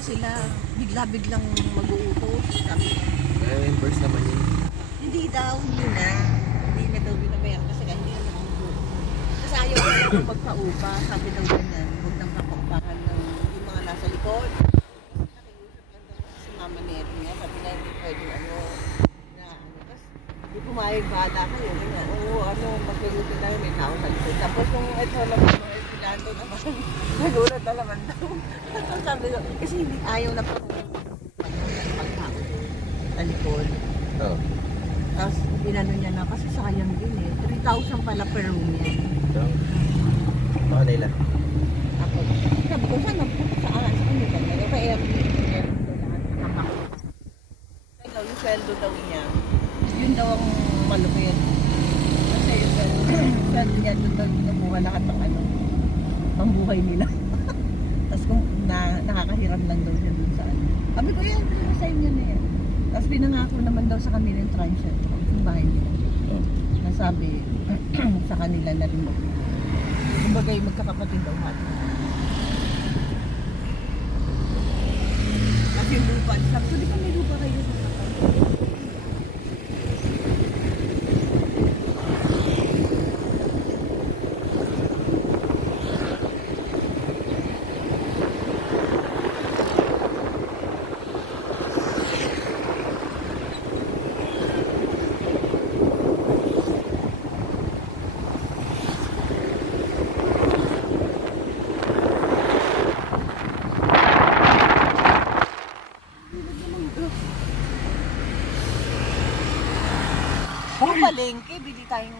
Sila bigla-biglang mag-uutos. Reimburse naman yun. Hindi daw yun na. Hindi na daw binabayan kasi hindi naman ang buo. Kasi ayaw ko magpaupa. Sabi daw ganyan, huwag nang kapaupahan ng yung mga nasa likod. Nakiusap lang daw si Mama Neri niya. Sabi na hindi pwede Tapos di pumayag bala kayo. Ganyan. Oo, magluluto tayo, may tao sa likod. Tapos nung ito naman, Pilando naman, nagulat na naman daw. Sabi daw, kasi hindi ayaw na pagtao sa likod. Oo. Tapos binano niya na kasi sayang din eh. 3,000 pala per room yan. So, baka nila. Ako, sabi ko saan sa kanila niya. Kaya Airbnb lahat ng ako. Kaya yung sweldo daw niya, yun daw ang malupit. Kasi yung sweldo niya, doon daw nakuha lahat ng pambuhay nila. Tapos kung nakakahiram lang daw siya dun sa Sabi ko yan, sa inyo na yan. Tapos pinangako naman daw sa kanila yung transfer yung bahay nila. Nasabi sa kanila na rin mo. Kumbaga yung magkakapatid daw hati. Kasi yung lupa, sabi ko, di ba may lupa kayo sa kapatid? Kung palengke, bili tayong